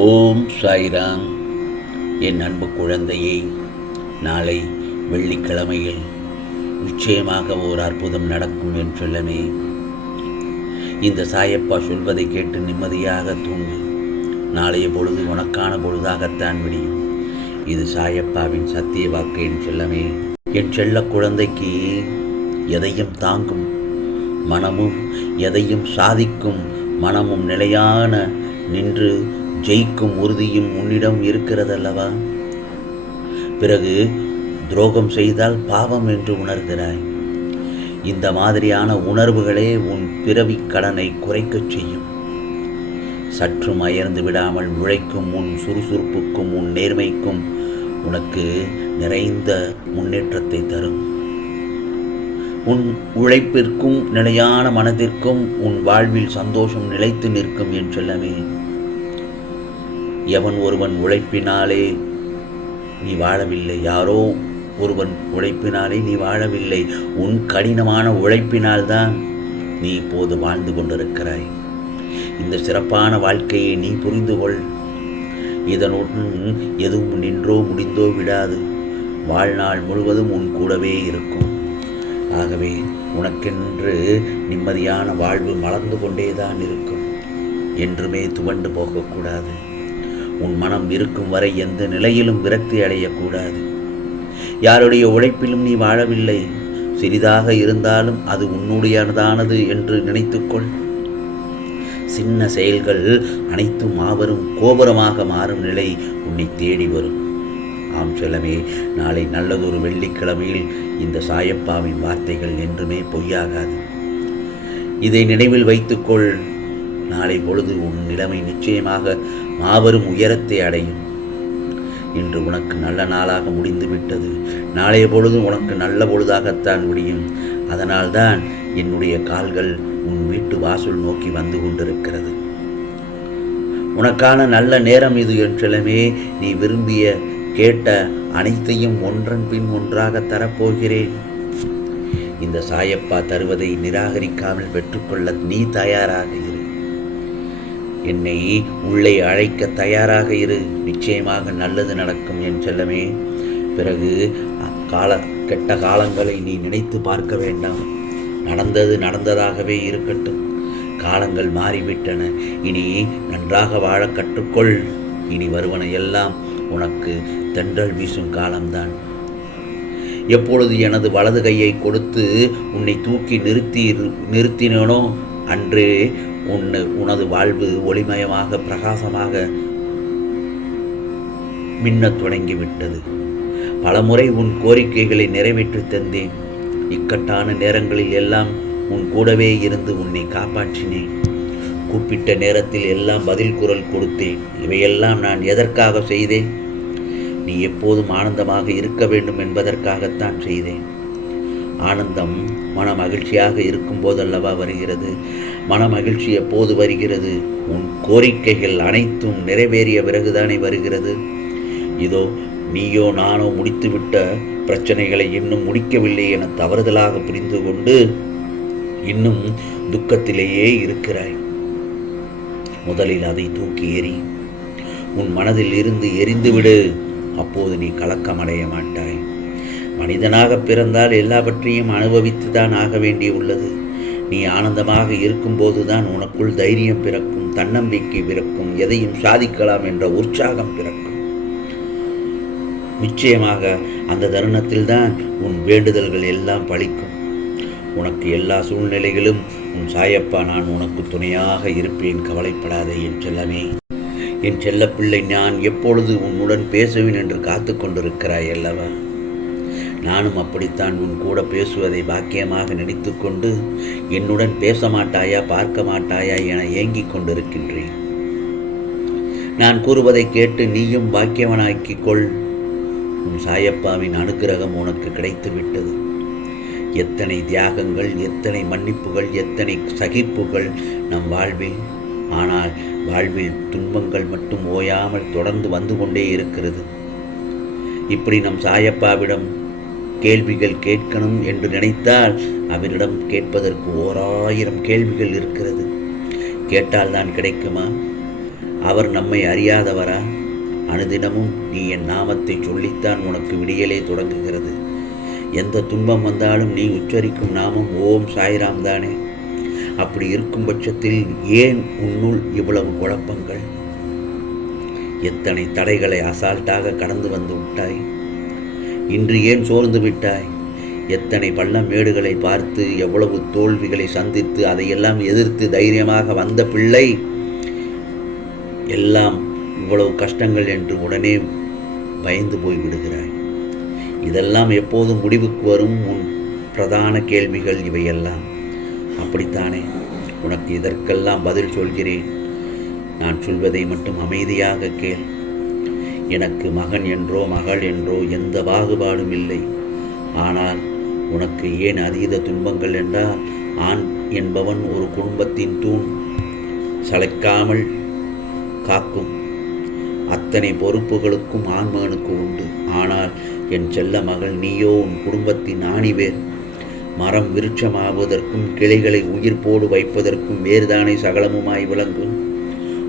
ஓம் சாய்ராம். என் அன்பு குழந்தையே நாளை வெள்ளிக்கிழமையில் நிச்சயமாக ஓர் அற்புதம் நடக்கும் என் இந்த சாயப்பா சொல்வதை கேட்டு நிம்மதியாக தூங்கு. நாளைய பொழுது உனக்கான பொழுதாகத்தான் விடியும். இது சாயப்பாவின் சத்திய வாக்கு என் செல்லமே என் செல்ல குழந்தைக்கு எதையும் தாங்கும் மனமும் எதையும் சாதிக்கும் மனமும் நிலையான நின்று ஜெயிக்கும் உறுதியும் உன்னிடம் இருக்கிறதல்லவா? பிறகு துரோகம் செய்தால் பாவம் என்று உணர்கிறாய். இந்த மாதிரியான உணர்வுகளே உன் பிறவி கடனை குறைக்கச் செய்யும். சற்றும் அயர்ந்து விடாமல் உழைக்கும் உன் சுறுசுறுப்புக்கும் உன் நேர்மைக்கும் உனக்கு நிறைந்த முன்னேற்றத்தை தரும். உன் உழைப்பிற்கும் நிலையான மனதிற்கும் உன் வாழ்வில் சந்தோஷம் நிலைத்து நிற்கும் என் செல்லமே. எவன் ஒருவன் உழைப்பினாலே நீ வாழவில்லை? யாரோ ஒருவன் உழைப்பினாலே நீ வாழவில்லை. உன் கடினமான உழைப்பினால்தான் நீ இப்போது வாழ்ந்து கொண்டிருக்கிறாய். இந்த சிறப்பான வாழ்க்கையை நீ புரிந்து கொள். இதனுடன் எதுவும் நின்றோ முடிந்தோ விடாது. வாழ்நாள் முழுவதும் உன் கூடவே இருக்கும். ஆகவே உனக்கென்று நிம்மதியான வாழ்வு மலர்ந்து கொண்டேதான் இருக்கும். என்றுமே துவண்டு போகக்கூடாது. உன் மனம் இருக்கும் வரை எந்த நிலையிலும் விரக்தி அடையக்கூடாது. யாருடைய உழைப்பிலும் நீ வாழவில்லை. சிறிதாக இருந்தாலும் அது உன்னுடையதானது என்று நினைத்துக்கொள். சின்ன செயல்கள் அனைத்தும் மாபெரும் கோபுரமாக மாறும் நிலை உன்னை தேடி வரும். ஆம் செல்லமே நாளை நல்லதொரு வெள்ளிக்கிழமையில் இந்த சாயப்பாவின் வார்த்தைகள் என்றுமே பொய்யாகாது. இதை நினைவில் வைத்துக்கொள். நாளை பொழுது உன் நிலைமை நிச்சயமாக மாபெரும் உயரத்தை அடையும். இன்று உனக்கு நல்ல நாளாக முடிந்து விட்டது நாளைய பொழுது உனக்கு நல்ல பொழுதாகத்தான் முடியும். அதனால்தான் என்னுடைய கால்கள் உன் வீட்டு வாசல் நோக்கி வந்து கொண்டிருக்கிறது. உனக்கான நல்ல நேரம் இது என்றெல்லாமே நீ விரும்பிய கேட்ட அனைத்தையும் ஒன்றன் பின் ஒன்றாக தரப்போகிறேன். இந்த சாயப்பா தருவதை நிராகரிக்காமல் பெற்றுக்கொள்ள நீ தயாராக இரு. என்னை உள்ளே அழைக்க தயாராக இரு. நிச்சயமாக நல்லது நடக்கும் என் செல்லமே. பிறகு கால கெட்ட காலங்களை நீ நினைத்து பார்க்க வேண்டாம். நடந்தது நடந்ததாகவே இருக்கட்டும். காலங்கள் மாறிவிட்டன. இனி நன்றாக வாழ கற்றுக்கொள். இனி வருவன எல்லாம் உனக்கு தென்றல் வீசும் காலம்தான். எப்பொழுது எனது வலது கையை கொடுத்து உன்னை தூக்கி நிறுத்தி நிறுத்தினேனோ அன்று உன்னு உனது வாழ்வு ஒளிமயமாக பிரகாசமாக மின்னத் தொடங்கிவிட்டது. பலமுறை உன் கோரிக்கைகளை நிறைவேற்றி தந்தேன். இக்கட்டான நேரங்களில் எல்லாம் உன் கூடவே இருந்து உன்னை காப்பாற்றினேன். கூப்பிட்ட நேரத்தில் எல்லாம் பதில் குரல் கொடுத்தேன். இவையெல்லாம் நான் எதற்காக செய்தேன்? நீ எப்போதும் ஆனந்தமாக இருக்க வேண்டும் என்பதற்காகத்தான் செய்தேன். ஆனந்தம் மன மகிழ்ச்சியாக இருக்கும் போதல்லவா வருகிறது? மன மகிழ்ச்சி எப்போது வருகிறது? உன் கோரிக்கைகள் அனைத்தும் நிறைவேறிய பிறகுதானே வருகிறது? இதோ நீயோ நானோ முடித்துவிட்ட பிரச்சனைகளை இன்னும் முடிக்கவில்லை என தவறுதலாக புரிந்து கொண்டு இன்னும் துக்கத்திலேயே இருக்கிறாய். முதலில் அதை தூக்கி எறி உன் மனதில் இருந்து எரிந்துவிடு. அப்போது நீ கலக்கமடைய மாட்டாய். மனிதனாக பிறந்தால் எல்லாவற்றையும் அனுபவித்து தான் ஆக வேண்டியுள்ளது. நீ ஆனந்தமாக இருக்கும்போதுதான் உனக்குள் தைரியம் பிறக்கும் தன்னம்பிக்கை பிறக்கும் எதையும் சாதிக்கலாம் என்ற உற்சாகம் பிறக்கும். நிச்சயமாக அந்த தருணத்தில் தான் உன் வேண்டுதல்கள் எல்லாம் பழிக்கும். உனக்கு எல்லா சூழ்நிலைகளும் உன் சாயப்பா நான் உனக்கு துணையாக இருப்பேன் கவலைப்படாதே என் செல்லமே. என் செல்லப்பிள்ளை நான் எப்பொழுது உன்னுடன் பேசுவேன் என்று காத்து கொண்டிருக்கிறாய் அல்லவா? நானும் அப்படித்தான் உன் கூட பேசுவதை பாக்கியமாக நினைத்துக்கொண்டு என்னுடன் பேச மாட்டாயா பார்க்க மாட்டாயா என ஏங்கிக் கொண்டிருக்கின்றேன். நான் கூறுவதை கேட்டு நீயும் பாக்கியவனாக்கிக் கொள். உன் சாயப்பாவின் அனுக்கிரகம் உனக்கு கிடைத்து விட்டது எத்தனை தியாகங்கள் எத்தனை மன்னிப்புகள் எத்தனை சகிப்புகள் நம் வாழ்வில். ஆனால் வாழ்வில் துன்பங்கள் மட்டும் ஓயாமல் தொடர்ந்து வந்து கொண்டே இருக்கிறது. இப்படி நம் சாயப்பாவிடம் கேள்விகள் கேட்கணும் என்று நினைத்தால் அவரிடம் கேட்பதற்கு ஓராயிரம் கேள்விகள் இருக்கிறது. கேட்டால் தான் கிடைக்குமா? அவர் நம்மை அறியாதவரா? அனுதினமும் நீ என் நாமத்தை சொல்லித்தான் உனக்கு விடியலே தொடங்குகிறது. எந்த துன்பம் வந்தாலும் நீ உச்சரிக்கும் நாமம் ஓம் சாய்ராம் தானே. அப்படி இருக்கும் பட்சத்தில் ஏன் உன்னுள் இவ்வளவு குழப்பங்கள்? எத்தனை தடைகளை அசால்ட்டாக கடந்து வந்து விட்டாய்? இன்று ஏன் சோர்ந்து விட்டாய்? எத்தனை பள்ளம் மேடுகளை பார்த்து எவ்வளவு தோல்விகளை சந்தித்து அதையெல்லாம் எதிர்த்து தைரியமாக வந்த பிள்ளை? எல்லாம் இவ்வளவு கஷ்டங்கள் என்று உடனே பயந்து போய் விடுகிறாய். இதெல்லாம் எப்போதும் முடிவுக்கு வரும் உன் பிரதான கேள்விகள் இவையெல்லாம். அப்படித்தானே? உனக்கு இதற்கெல்லாம் பதில் சொல்கிறேன். நான் சொல்வதை மட்டும் அமைதியாக கேள். எனக்கு மகன் என்றோ மகள் என்றோ எந்த பாகுபாடும் இல்லை. ஆனால் உனக்கு ஏன் அதீத துன்பங்கள் என்றால் ஆண் என்பவன் ஒரு குடும்பத்தின் தூண் சளைக்காமல் காக்கும். அத்தனை பொறுப்புகளுக்கும் ஆண்மகனுக்கு உண்டு. ஆனால் என் செல்ல மகள் நீயோ உன் குடும்பத்தின் ஆணிவேர். மரம் விருட்சமாவதற்கும் கிளைகளை உயிர்ப்போடு வைப்பதற்கும் வேறுதானே சகலமுமாய் விளங்கும்.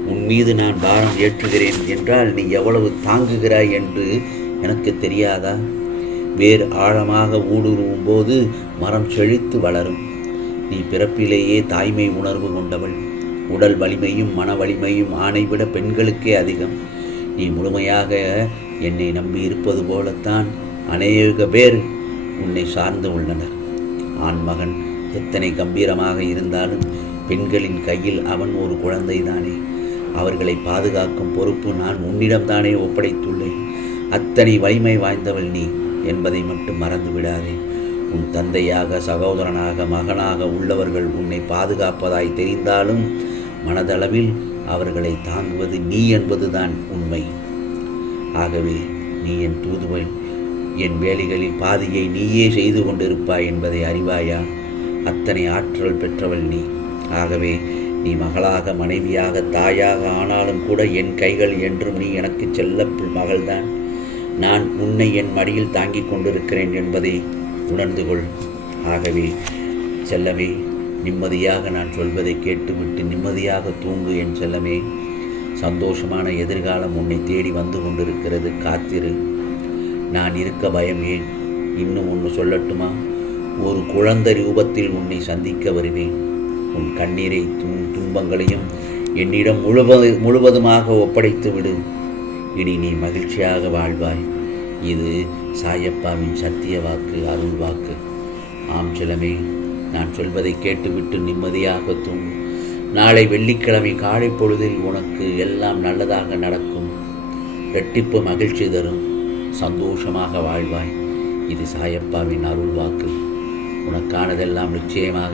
உன் மீது நான் பாரம் ஏற்றுகிறேன் என்றால் நீ எவ்வளவு தாங்குகிறாய் என்று எனக்கு தெரியாதா? வேர் ஆழமாக ஊடுருவும் போது மரம் செழித்து வளரும். நீ பிறப்பிலேயே தாய்மை உணர்வு கொண்டவள். உடல் வலிமையும் மன வலிமையும் ஆணை விட பெண்களுக்கே அதிகம். நீ முழுமையாக என்னை நம்பி இருப்பது போலத்தான் அநேக பேர் உன்னை சார்ந்து உள்ளனர். ஆண்மகன் எத்தனை கம்பீரமாக இருந்தாலும் பெண்களின் கையில் அவன் ஒரு குழந்தைதானே. அவர்களை பாதுகாக்கும் பொறுப்பு நான் உன்னிடம்தானே ஒப்படைத்துள்ளேன். அத்தனை வலிமை வாய்ந்தவள் நீ என்பதை மட்டும் மறந்து விடாதே உன் தந்தையாக சகோதரனாக மகனாக உள்ளவர்கள் உன்னை பாதுகாப்பதாய் தெரிந்தாலும் மனதளவில் அவர்களை தாங்குவது நீ என்பதுதான் உண்மை. ஆகவே நீ என் தூதுவன் என் வேலைகளில் பாதியை நீயே செய்து கொண்டிருப்பாய் என்பதை அறிவாயா? அத்தனை ஆற்றல் பெற்றவள் நீ. ஆகவே நீ மகளாக மனைவியாக தாயாக ஆனாலும் கூட என் கைகள் என்றும் நீ எனக்கு செல்ல மகள்தான். நான் உன்னை என் மடியில் தாங்கிக் கொண்டிருக்கிறேன் என்பதை உணர்ந்து கொள். ஆகவே செல்லமே நிம்மதியாக நான் சொல்வதை கேட்டுவிட்டு நிம்மதியாக தூங்கு என் செல்லமே. சந்தோஷமான எதிர்காலம் உன்னை தேடி வந்து கொண்டிருக்கிறது. காத்திரு. நான் இருக்க பயம் ஏன்? இன்னும் ஒன்று சொல்லட்டுமா? ஒரு குழந்தை ரூபத்தில் உன்னை சந்திக்க வருவேன். உன் கண்ணீரை துன்பங்களையும் என்னிடம் முழுவது முழுவதுமாக ஒப்படைத்து விடு இனி நீ மகிழ்ச்சியாக வாழ்வாய். இது சாயப்பாவின் சத்திய வாக்கு அருள் வாக்கு. ஆம் சிலமே நான் சொல்வதை கேட்டுவிட்டு நிம்மதியாக தூங்கு. நாளை வெள்ளிக்கிழமை காலை பொழுதில் உனக்கு எல்லாம் நல்லதாக நடக்கும். ரெட்டிப்பு மகிழ்ச்சி தரும். சந்தோஷமாக வாழ்வாய். இது சாயப்பாவின் அருள் வாக்கு. உனக்கானதெல்லாம் நிச்சயமாக